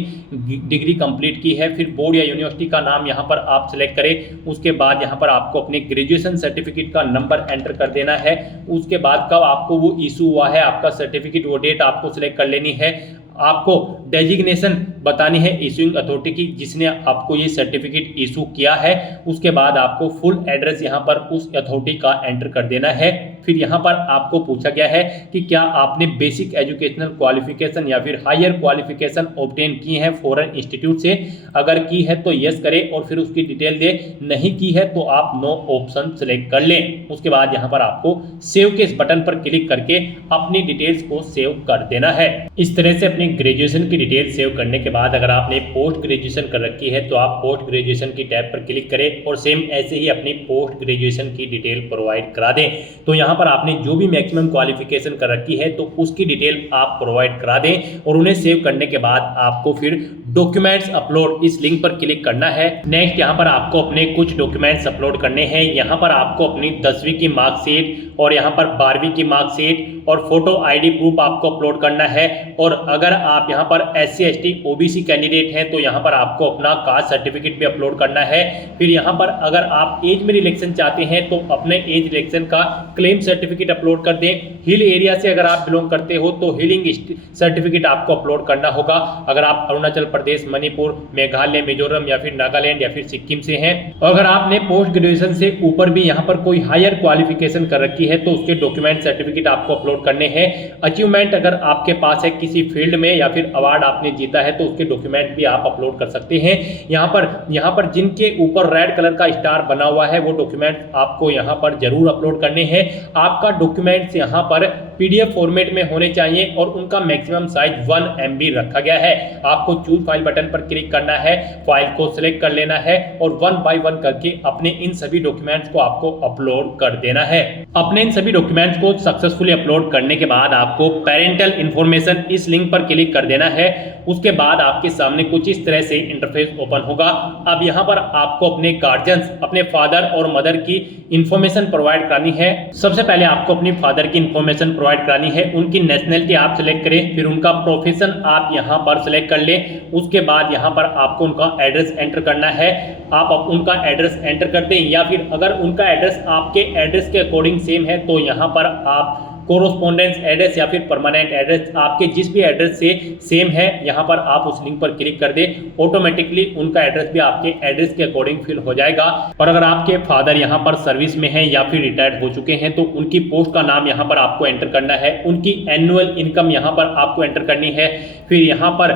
डिग्री कंप्लीट की है। फिर बोर्ड या यूनिवर्सिटी का नाम यहाँ पर आप सिलेक्ट करें। उसके बाद यहाँ पर आपको अपने ग्रेजुएशन सर्टिफिकेट का नंबर एंटर कर देना है। उसके बाद कब आपको वो इशू हुआ है आपका सर्टिफिकेट, वो डेट आपको सिलेक्ट कर लेनी है। आपको डेजिग्नेशन बतानी है इशूइंग अथॉरिटी की जिसने आपको ये सर्टिफिकेट इशू किया है। उसके बाद आपको फुल एड्रेस यहाँ पर उस अथॉरिटी का एंटर कर देना है। फिर यहाँ पर आपको पूछा गया है कि क्या आपने बेसिक एजुकेशनल क्वालिफिकेशन या फिर हायर क्वालिफिकेशन ऑब्टेन की है फॉरेन इंस्टीट्यूट से। अगर की है तो यस करें और फिर उसकी डिटेल दे, नहीं की है तो आप नो ऑप्शन सेलेक्ट कर लें। उसके बाद यहाँ पर आपको सेव के इस बटन पर क्लिक करके अपनी डिटेल्स को सेव कर देना है। इस तरह से अपनी ग्रेजुएशन की डिटेल सेव करने के बाद अगर आपने पोस्ट ग्रेजुएशन कर रखी है तो आप पोस्ट ग्रेजुएशन की टैब पर क्लिक करें और सेम ऐसे ही अपनी पोस्ट ग्रेजुएशन की डिटेल प्रोवाइड करा दें। तो यहाँ पर आपने जो भी मैक्सिमम क्वालिफिकेशन कर रखी है तो उसकी डिटेल आप प्रोवाइड करा दें और उन्हें सेव करने के बाद आपको फिर डॉक्यूमेंट्स अपलोड इस लिंक पर क्लिक करना है। नेक्स्ट यहाँ पर आपको अपने कुछ डॉक्यूमेंट्स अपलोड करने हैं। यहाँ पर आपको अपनी 10वीं की मार्कशीट और यहाँ पर 12वीं की मार्कशीट और फोटो आईडी प्रूफ आपको अपलोड करना है। और अगर आप यहाँ पर SC ST OBC कैंडिडेट हैं तो यहाँ पर आपको अपना कास्ट सर्टिफिकेट भी अपलोड करना है। फिर यहाँ पर अगर आप एज में रिलेक्शन चाहते हैं तो अपने एज रिलेक्शन का क्लेम सर्टिफिकेट अपलोड कर दें। हिल एरिया से अगर आप बिलोंग करते हो तो हिलिंग सर्टिफिकेट आपको अपलोड करना होगा। अगर आप अरुणाचल प्रदेश, मणिपुर, मेघालय, मिजोरम या फिर नागालैंड या फिर सिक्किम से हैं और अगर आपने पोस्ट ग्रेजुएशन से ऊपर भी यहाँ पर कोई हायर क्वालिफिकेशन कर रखी है तो उसके डॉक्यूमेंट सर्टिफिकेट आपको अपलोड करने हैं। अचीवमेंट अगर आपके पास है किसी फील्ड में या फिर अवार्ड आपने जीता है तो उसके डॉक्यूमेंट भी आप अपलोड कर सकते हैं। यहाँ पर जिनके ऊपर रेड कलर का स्टार बना हुआ है वो डॉक्यूमेंट आपको यहाँ पर जरूर अपलोड करने हैं। आपका डॉक्यूमेंट्स यहाँ पर PDF फॉर्मेट में होने चाहिए और उनका मैक्सिमम साइज 1 MB रखा गया है। आपको चूज फाइल बटन पर क्लिक करना है, फाइल को सिलेक्ट कर लेना है और 1 बाय 1 करके अपने इन सभी डॉक्यूमेंट्स को आपको अपलोड कर देना है। अपने इन सभी डॉक्यूमेंट्स को सक्सेसफुली अपलोड करने के बाद आपको पेरेंटल इंफॉर्मेशन इस लिंक पर क्लिक कर देना है। उसके बाद आपके सामने कुछ इस तरह से इंटरफेस ओपन होगा। अब यहाँ पर आपको अपने गार्जियंस, अपने फादर और मदर की इंफॉर्मेशन प्रोवाइड करानी है। सबसे पहले आपको अपनी फादर की इंफॉर्मेशन प्रोवाइड करानी है। उनकी नेशनलिटी आप सिलेक्ट करें, फिर उनका प्रोफेशन आप यहाँ पर सिलेक्ट कर लें। उसके बाद यहाँ पर आपको उनका एड्रेस एंटर करना है। आप उनका एड्रेस एंटर कर दें या फिर अगर उनका एड्रेस आपके एड्रेस के अकॉर्डिंग सेम है तो यहाँ पर आप कोरोस्पोंडेंस एड्रेस या फिर परमानेंट एड्रेस आपके जिस भी एड्रेस से सेम है यहाँ पर आप उस लिंक पर क्लिक कर दें। ऑटोमेटिकली उनका एड्रेस भी आपके एड्रेस के अकॉर्डिंग फिल हो जाएगा। और अगर आपके फादर यहाँ पर सर्विस में हैं या फिर रिटायर्ड हो चुके हैं तो उनकी पोस्ट का नाम यहाँ पर आपको एंटर करना है। उनकी एनुअल इनकम यहाँ पर आपको एंटर करनी है। फिर यहाँ पर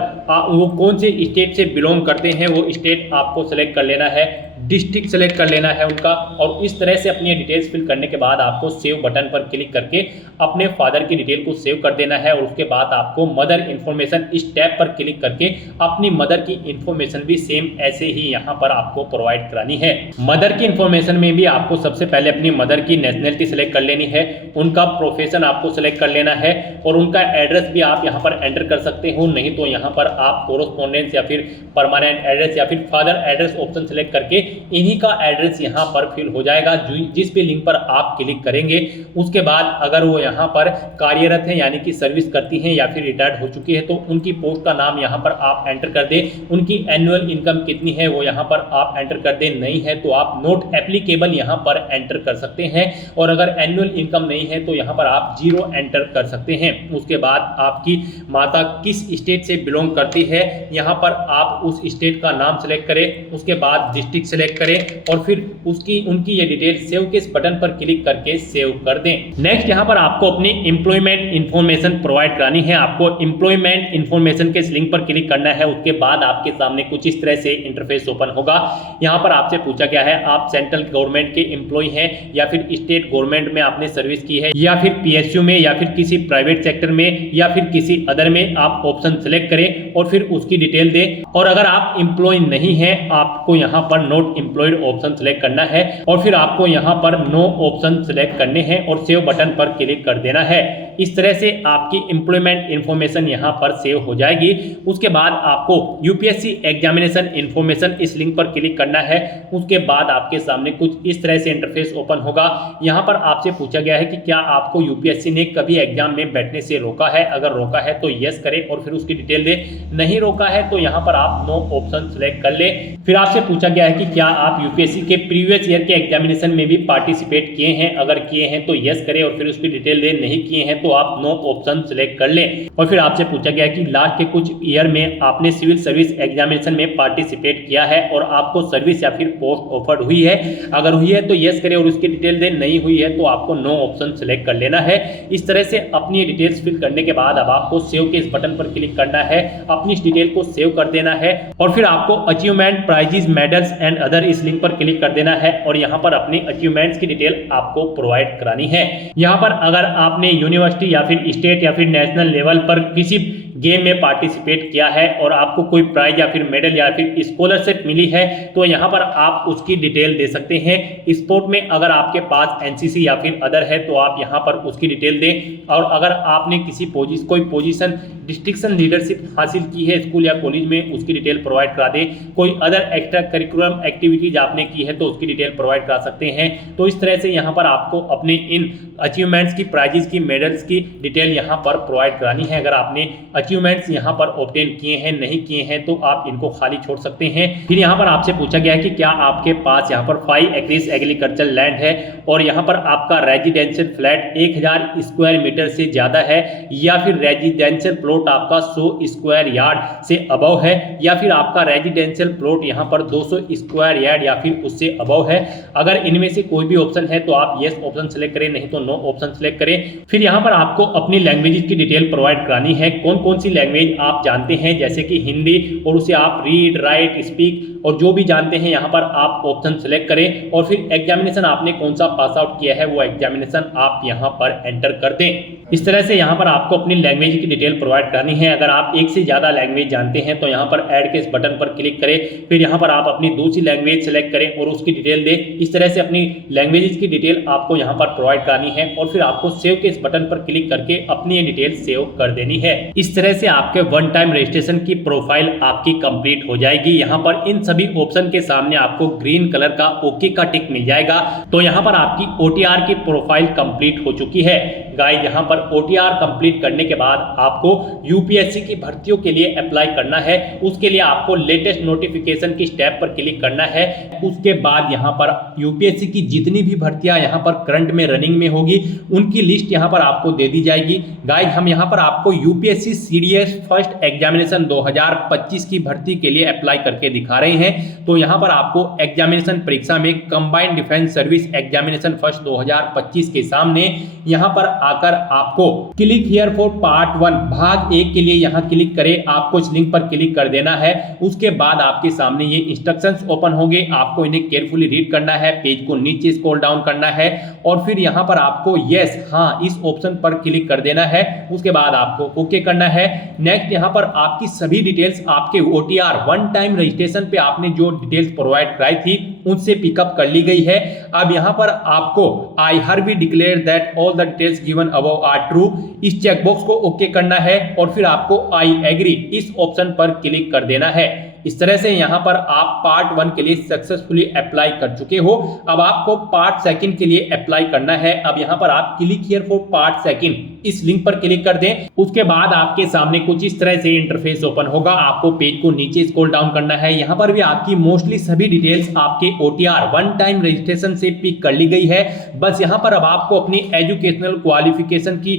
वो कौन से स्टेट से बिलोंग करते हैं वो स्टेट आपको सेलेक्ट कर लेना है, डिस्ट्रिक्ट सेलेक्ट कर लेना है उनका। और इस तरह से अपनी डिटेल्स फिल करने के बाद आपको सेव बटन पर क्लिक करके अपने फादर की डिटेल को सेव कर देना है। और उसके बाद आपको मदर इंफॉर्मेशन इस टैब पर क्लिक करके अपनी मदर की इंफॉर्मेशन भी सेम ऐसे ही यहाँ पर आपको प्रोवाइड करानी है। मदर की इंफॉर्मेशन में भी आपको सबसे पहले अपनी मदर की नेशनलिटी सेलेक्ट कर लेनी है, उनका प्रोफेशन आपको सेलेक्ट कर लेना है और उनका एड्रेस भी आप यहाँ पर एंटर कर सकते हो। नहीं तो यहाँ पर आप कोरोस्पोंडेंस या फिर परमानेंट एड्रेस या फिर फादर एड्रेस ऑप्शन सेलेक्ट करके इन्हीं का एड्रेस यहाँ पर फिल हो जाएगा जिस भी लिंक पर आप क्लिक करेंगे। उसके बाद अगर वो यहाँ पर कार्यरत है यानी कि सर्विस करती हैं या फिर रिटायर्ड हो चुकी है तो उनकी पोस्ट का नाम यहाँ पर आप एंटर कर दें। उनकी एनुअल इनकम कितनी है वो यहाँ पर आप एंटर कर दें। नहीं है तो आप नोट एप्लीकेबल यहाँ पर एंटर कर सकते हैं और अगर एनुअल इनकम नहीं है तो यहाँ पर आप 0 एंटर कर सकते हैं। उसके बाद आपकी माता किस स्टेट से बिलोंग करती है यहाँ पर आप उस स्टेट का नाम सेलेक्ट करें। उसके बाद डिस्ट्रिक्ट सेलेक्ट करें और फिर उनकी ये डिटेल सेव के इस बटन पर क्लिक करके सेव कर दें। नेक्स्ट यहाँ पर आपको अपनी एम्प्लॉयमेंट इंफॉर्मेशन प्रोवाइड करानी है। आपको एम्प्लॉयमेंट इंफॉर्मेशन के इस लिंक पर क्लिक करना है। उसके बाद आपके सामने कुछ इस तरह से इंटरफेस ओपन होगा। यहाँ पर आपसे पूछा गया है आप सेंट्रल गवर्नमेंट के एम्प्लॉय हैं या फिर स्टेट गवर्नमेंट में आपने सर्विस की है या फिर PSU में या फिर किसी प्राइवेट सेक्टर में या फिर किसी अदर में। आप ऑप्शन सेलेक्ट करें और फिर उसकी डिटेल दें। और अगर आप एम्प्लॉय नहीं है आपको यहाँ पर नॉट एम्प्लॉयड ऑप्शन सेलेक्ट करना है और फिर आपको यहाँ पर नो ऑप्शन सेलेक्ट करने हैं और सेव बटन पर क्लिक कर देना है। इस तरह से आपकी एम्प्लॉयमेंट इंफॉर्मेशन यहाँ पर सेव हो जाएगी। उसके बाद आपको UPSC एग्जामिनेशन इंफॉर्मेशन इस लिंक पर क्लिक करना है। उसके बाद आपके सामने कुछ इस तरह से इंटरफेस ओपन होगा। यहाँ पर आपसे पूछा गया है कि क्या आपको UPSC ने कभी एग्जाम में बैठने से रोका है। अगर रोका है तो यस करें और फिर उसकी डिटेल दे। नहीं रोका है तो यहाँ पर आप नो ऑप्शन सेलेक्ट कर ले। फिर आपसे पूछा गया है कि क्या आप यूपीएससी के प्रीवियस ईयर के एग्जामिनेशन में भी पार्टिसिपेट किए हैं, अगर किए हैं तो यस करें और फिर उसकी डिटेल दें, नहीं किए हैं तो आप नो ऑप्शन सेलेक्ट कर लें। और फिर आपसे पूछा गया कि लास्ट के कुछ ईयर में आपने सिविल सर्विस एग्जामिनेशन में पार्टिसिपेट किया है और आपको सर्विस या फिर पोस्ट ऑफर्ड हुई है, अगर हुई है तो यस करें और उसकी डिटेल दें, नहीं हुई है तो आपको नो ऑप्शन सेलेक्ट कर लेना है। इस तरह से अपनी डिटेल्स फिल करने के बाद अब आपको सेव के इस बटन पर क्लिक करना है, अपनी इस डिटेल को सेव कर देना है और फिर आपको achievement, prizes, medals and other इस लिंक पर क्लिक कर देना है और यहाँ पर अपनी अचीवमेंट्स की डिटेल आपको प्रोवाइड करानी है। यहाँ पर अगर आपने यूनिवर्सिटी या फिर स्टेट या फिर नेशनल लेवल पर किसी गेम में पार्टिसिपेट किया है और आपको कोई प्राइज या फिर मेडल या फिर स्कॉलरशिप मिली है तो यहाँ पर आप उसकी डिटेल दे सकते हैं। स्पोर्ट में अगर आपके पास एनसीसी या फिर अदर है तो आप यहाँ पर उसकी डिटेल दें और अगर आपने किसी कोई पोजीशन डिस्ट्रिक्शन लीडरशिप हासिल की है स्कूल या कॉलेज में, उसकी डिटेल प्रोवाइड करा दें। कोई अदर एक्स्ट्रा करिकुलम एक्टिविटीज आपने की है तो उसकी डिटेल प्रोवाइड करा सकते हैं। तो इस तरह से यहाँ पर आपको अपने इन अचीवमेंट्स की, प्राइजेस की, मेडल्स की डिटेल यहाँ पर प्रोवाइड करानी है। अगर आपने अचीवमेंट्स यहाँ पर ऑब्टेन किए हैं, नहीं किए हैं तो आप इनको खाली छोड़ सकते हैं। फिर यहाँ पर आपसे पूछा गया है कि क्या आपके पास यहाँ पर 5 एकड़ एग्रीकल्चर लैंड है और यहाँ पर आपका रेजिडेंशियल फ्लैट 1000 स्क्वायर मीटर से ज्यादा है या फिर रेजिडेंशियल प्लॉट आपका 100 स्क्वायर यार्ड से अबव है या फिर आपका रेजिडेंशियल प्लॉट यहाँ पर 200 स्क्वायर यार्ड या फिर उससे अबव है। अगर इनमें से कोई भी ऑप्शन है तो आप यस ऑप्शन सेलेक्ट करें, नहीं तो नो ऑप्शन सेलेक्ट करें। फिर यहाँ पर आपको अपनी लैंग्वेज की डिटेल प्रोवाइड करानी है। कौन कौन सी लैंग्वेज आप जानते हैं, जैसे कि हिंदी, और उसे आप रीड, राइट, स्पीक और जो भी जानते हैं यहाँ पर आप ऑप्शन सेलेक्ट करें और फिर एग्जामिनेशन आपने कौन सा पास आउट किया है वो एग्जामिनेशन आप यहाँ पर एंटर कर दें। इस तरह से यहाँ पर आपको अपनी लैंग्वेज की डिटेल प्रोवाइड करनी है। अगर आप एक से ज़्यादा लैंग्वेज जानते हैं तो यहाँ पर ऐड के इस बटन पर क्लिक करें, फिर यहाँ पर आप अपनी दूसरी लैंग्वेज सेलेक्ट करें और उसकी डिटेल दें। इस तरह से अपनी लैंग्वेज की डिटेल आपको यहाँ पर प्रोवाइड करनी है और फिर आपको सेव के इस बटन पर क्लिक करके अपनी ये डिटेल सेव कर देनी है। इस तरह से आपके वन टाइम रजिस्ट्रेशन की प्रोफाइल आपकी कंप्लीट हो जाएगी। यहाँ पर इन सभी ऑप्शन के सामने आपको ग्रीन कलर का ओके का टिक मिल जाएगा। तो यहाँ पर आपकी ओटीआर की प्रोफाइल कंप्लीट हो चुकी है। गाइस, यहाँ पर ओटीआर कंप्लीट करने के बाद आपको यूपीएससी की भर्तियों के लिए अप्लाई करना है। उसके लिए आपको लेटेस्ट नोटिफिकेशन की स्टेप पर क्लिक करना है। उसके बाद यहाँ पर यूपीएससी की जितनी भी भर्तियां यहाँ पर करंट में रनिंग में होगी उनकी लिस्ट यहाँ पर आपको दे दी जाएगी। गाइस, हम यहाँ पर आपको यूपीएससी सीडीएस फर्स्ट एग्जामिनेशन 2025 की भर्ती के लिए अप्लाई करके दिखा रहे हैं। तो यहाँ पर आपको एग्जामिनेशन परीक्षा में combined defence service examination first 2025 के सामने यहाँ पर आकर आपको क्लिक हियर फॉर पार्ट 1 भाग 1 के लिए यहाँ क्लिक करें। आपको इस लिंक पर क्लिक कर देना है। उसके बाद आपके सामने ये इंस्ट्रक्शंस ओपन होंगे, आपको इन्हें केयरफुली रीड करना है, पेज को नीचे स्क्रॉल डाउन करना है और फिर यहाँ पर आपको यस हाँ इस ऑप्शन पर क्लिक कर देना है। उसके बाद आपको ओके करना है। नेक्स्ट यहाँ पर आपकी सभी डिटेल्स आपके ओटीआर वन टाइम रजिस्ट्रेशन पे आपने जो डिटेल्स प्रोवाइड कराई थी उनसे पिकअप कर ली गई है। अब यहाँ पर आपको आई hereby declare that all the details given above are true इस चेकबॉक्स को ओके करना है और फिर आपको आई एग्री इस ऑप्शन पर क्लिक कर देना है। इस तरह से यहाँ पर आप पार्ट 1 के लिए सक्सेसफुली अप्लाई कर चुके हो। अब आपको पार्ट 2 के लिए अप्लाई करना है। अब यहाँ पर आप क्लिक हियर फॉर पार्ट 2 इस लिंक पर क्लिक कर दें। उसके बाद आपके सामने कुछ इस तरह से इंटरफेस ओपन होगा। आपको पेज को नीचे स्क्रॉल डाउन करना है। यहाँ पर भी आपकी मोस्टली सभी डिटेल्स आपके ओटीआर वन टाइम रजिस्ट्रेशन से पिक कर ली गई है। बस यहाँ पर अब आपको अपनी एजुकेशनल क्वालिफिकेशन की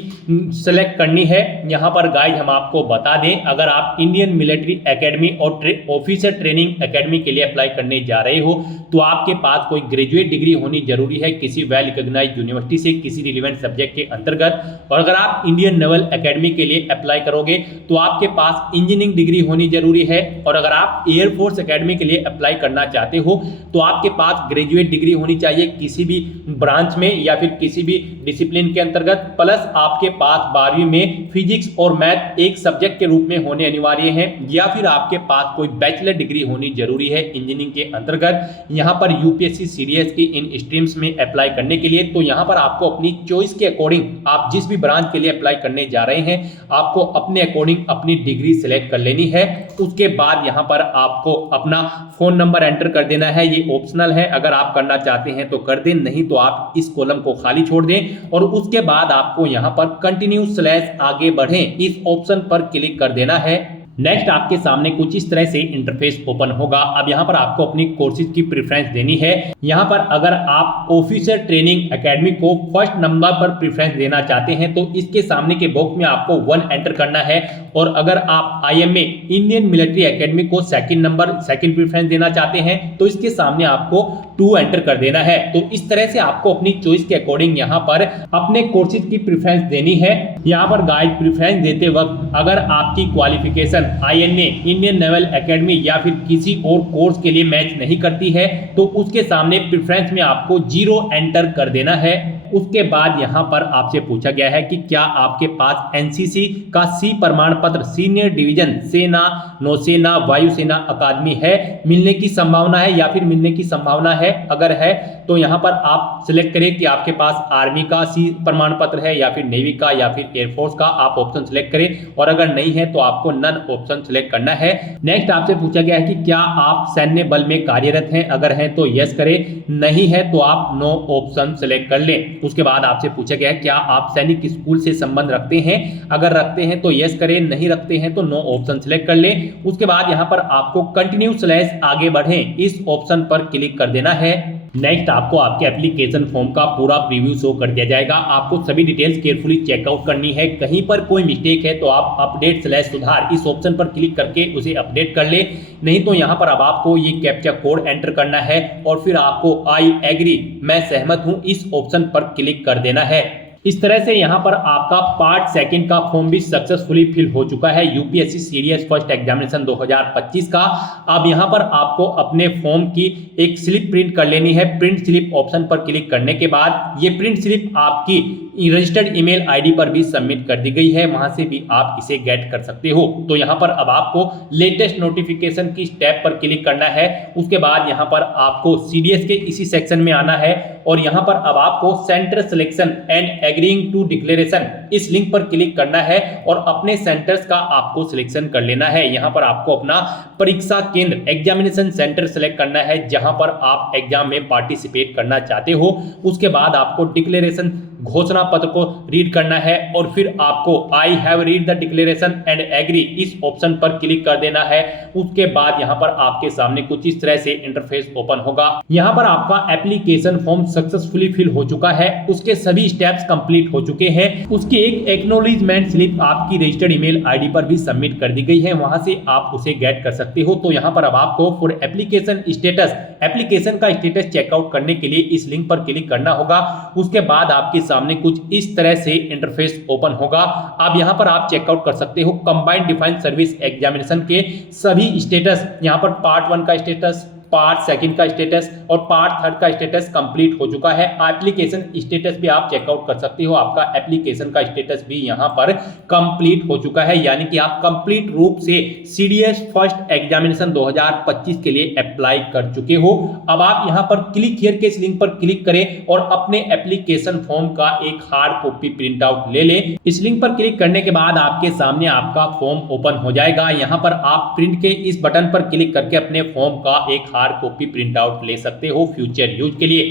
सेलेक्ट करनी है। यहाँ पर गाइड हम आपको बता दें, अगर आप इंडियन मिलिट्री एकेडमी और ऑफिसर ट्रेनिंग एकेडमी के लिए अप्लाई करने जा रहे हो तो आपके पास कोई ग्रेजुएट डिग्री होनी जरूरी है किसी वेल रिकॉग्नाइज्ड यूनिवर्सिटी से किसी रिलेवेंट सब्जेक्ट के अंतर्गत। और अगर आप इंडियन नेवल एकेडमी के लिए अप्लाई करोगे तो आपके पास इंजीनियरिंग डिग्री होनी जरूरी है। और अगर आप एयरफोर्स एकेडमी के लिए अप्लाई करना चाहते हो तो आपके पास ग्रेजुएट डिग्री होनी चाहिए किसी भी ब्रांच में या फिर किसी भी डिसिप्लिन के अंतर्गत, प्लस आपके पास 12वीं में फिजिक्स और मैथ एक सब्जेक्ट के रूप में होने अनिवार्य है या फिर आपके पास कोई बैचलर डिग्री होनी जरूरी है इंजीनियरिंग के अंतर्गत। यहाँ पर यूपीएससी सीडीएस की इन स्ट्रीम्स में अप्लाई करने के लिए तो यहाँ पर आपको अपनी चॉइस के अकॉर्डिंग आप जिस भी ब्रांच के लिए अप्लाई करने जा रहे हैं आपको अपने अकॉर्डिंग अपनी डिग्री सिलेक्ट कर लेनी है। उसके बाद यहाँ पर आपको अपना फोन नंबर एंटर कर देना है। ये ऑप्शनल है, अगर आप करना चाहते हैं तो कर दें, नहीं तो आप इस कॉलम को खाली छोड़ दें। और उसके बाद आपको यहाँ पर कंटिन्यू / आगे बढ़ें इस ऑप्शन पर क्लिक कर देना है। नेक्स्ट आपके सामने कुछ इस तरह से इंटरफेस ओपन होगा। अब यहाँ पर आपको अपनी कोर्सेज की प्रेफरेंस देनी है। यहाँ पर अगर आप ऑफिसर ट्रेनिंग एकेडमी को फर्स्ट नंबर पर प्रेफरेंस देना चाहते हैं तो इसके सामने के बॉक्स में आपको 1 एंटर करना है, और अगर आप IMA इंडियन मिलिट्री एकेडमी को सेकंड प्रेफरेंस देना चाहते हैं तो इसके सामने आपको 2 एंटर कर देना है। तो इस तरह से आपको अपनी चॉइस के अकॉर्डिंग यहाँ पर अपने कोर्सेज की प्रेफरेंस देनी है। यहाँ पर गाइड प्रेफरेंस देते वक्त अगर आपकी qualification INA Indian naval academy या फिर किसी और कोर्स के लिए मैच नहीं करती है तो उसके सामने प्रेफरेंस में आपको 0 एंटर कर देना है। उसके बाद यहाँ पर आपसे पूछा गया है कि क्या आपके पास NCC का C प्रमाण पत्र सीनियर डिवीजन सेना, नौसेना, वायुसेना अकादमी है, मिलने की संभावना है या फिर मिलने की संभावना है। अगर है तो यहाँ पर आप सिलेक्ट करें कि आपके पास आर्मी का C प्रमाण पत्र है या फिर नेवी का या फिर एयरफोर्स का, आप ऑप्शन सिलेक्ट करें, और अगर नहीं है तो आपको नन ऑप्शन सिलेक्ट करना है। नेक्स्ट आपसे पूछा गया है कि क्या आप सैन्य बल में कार्यरत हैं, अगर है तो यस करें, नहीं है तो आप नो ऑप्शन सिलेक्ट कर लें। उसके बाद आपसे पूछा गया है क्या आप सैनिक स्कूल से संबंध रखते हैं, अगर रखते हैं तो यस करें, नहीं रखते हैं तो नो ऑप्शन सिलेक्ट कर लें। उसके बाद यहाँ पर आपको कंटिन्यू / आगे बढ़ें इस ऑप्शन पर क्लिक कर देना है। नेक्स्ट आपको आपके एप्लीकेशन फॉर्म का पूरा प्रीव्यू शो कर दिया जाएगा। आपको सभी डिटेल्स केयरफुली चेकआउट करनी है। कहीं पर कोई मिस्टेक है तो आप अपडेट / सुधार इस ऑप्शन पर क्लिक करके उसे अपडेट कर ले, नहीं तो यहाँ पर अब आपको ये कैप्चा कोड एंटर करना है और फिर आपको आई एग्री मैं सहमत हूँ इस ऑप्शन पर क्लिक कर देना है। इस तरह से यहाँ पर आपका पार्ट 2 का फॉर्म भी सक्सेसफुली फिल हो चुका है UPSC CDS फर्स्ट एग्जामिनेशन 2025 का। अब यहाँ पर आपको अपने फॉर्म की एक स्लिप प्रिंट कर लेनी है। प्रिंट स्लिप ऑप्शन पर क्लिक करने के बाद ये प्रिंट स्लिप आपकी रजिस्टर्ड ईमेल ID पर भी सबमिट कर दी गई है, वहां से भी आप इसे गेट कर सकते हो। तो यहाँ पर अब आपको लेटेस्ट नोटिफिकेशन की टैब पर क्लिक करना है। उसके बाद यहाँ पर आपको CDS के इसी सेक्शन में आना है और यहाँ पर अब आपको centre selection and agreeing to declaration इस लिंक पर क्लिक करना है और अपने सेंटर्स का आपको सिलेक्शन कर लेना है। यहाँ पर आपको अपना परीक्षा केंद्र एग्जामिनेशन सेंटर सेलेक्ट करना है जहां पर आप एग्जाम में पार्टिसिपेट करना चाहते हो। उसके बाद आपको डिक्लेरेशन घोषणा पत्र को रीड करना है और फिर आपको I have read the declaration and agree इस ऑप्शन पर क्लिक कर देना है। उसके बाद यहाँ पर आपके सामने कुछ इस तरह से इंटरफेस ओपन होगा। यहाँ पर आपका एप्लीकेशन फॉर्म सक्सेसफुली फिल हो चुका है, उसके सभी स्टेप्स कंप्लीट हो चुके हैं। उसकी एक एक्नॉलेजमेंट स्लिप आपकी रजिस्टर्ड ईमेल ID पर भी सबमिट कर दी गई है, वहां से आप उसे गेट कर सकते हो। तो यहाँ पर अब आपको फॉर एप्लीकेशन स्टेटस एप्लीकेशन का स्टेटस चेकआउट करने के लिए इस लिंक पर क्लिक करना होगा। उसके बाद आपके सामने कुछ इस तरह से इंटरफेस ओपन होगा। अब यहां पर आप चेकआउट कर सकते हो कंबाइंड डिफाइंड सर्विस एग्जामिनेशन के सभी स्टेटस। यहां पर पार्ट 1 का स्टेटस, पार्ट 2 का स्टेटस और पार्ट 3 का स्टेटस कंप्लीट हो चुका है। एप्लीकेशन स्टेटस भी आप चेकआउट कर सकते हो, आपका एप्लीकेशन का स्टेटस भी यहां पर कंप्लीट हो चुका है, यानी कि आप कंप्लीट रूप से CDS फर्स्ट एग्जामिनेशन 2025 के लिए अप्लाई कर चुके हो। अब आप यहां पर क्लिक हियर के इस लिंक पर क्लिक करें और अपने एप्लीकेशन फॉर्म का एक हार्ड कॉपी प्रिंट आउट ले लें। इस लिंक पर क्लिक करने के बाद आपके सामने आपका फॉर्म ओपन हो जाएगा। यहां पर आप प्रिंट के इस बटन पर क्लिक करके अपने फॉर्म का एक हार्ड कॉपी प्रिंट आउट ले सकते हो फ्यूचर यूज के लिए।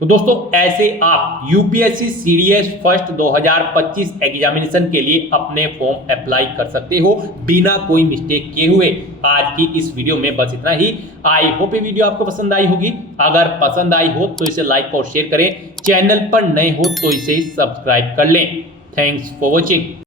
तो दोस्तों ऐसे आप UPSC CDS फर्स्ट 2025 एग्जामिनेशन के लिए अपने फॉर्म अप्लाई कर सकते हो बिना कोई मिस्टेक किए हुए। आज की इस वीडियो में बस इतना ही। आई होप ये वीडियो आपको पसंद आई होगी। अगर पसंद आई हो तो इसे लाइक और शेयर करें, चैनल पर नए हो तो इसे सब्सक्राइब कर लें। Thanks for watching.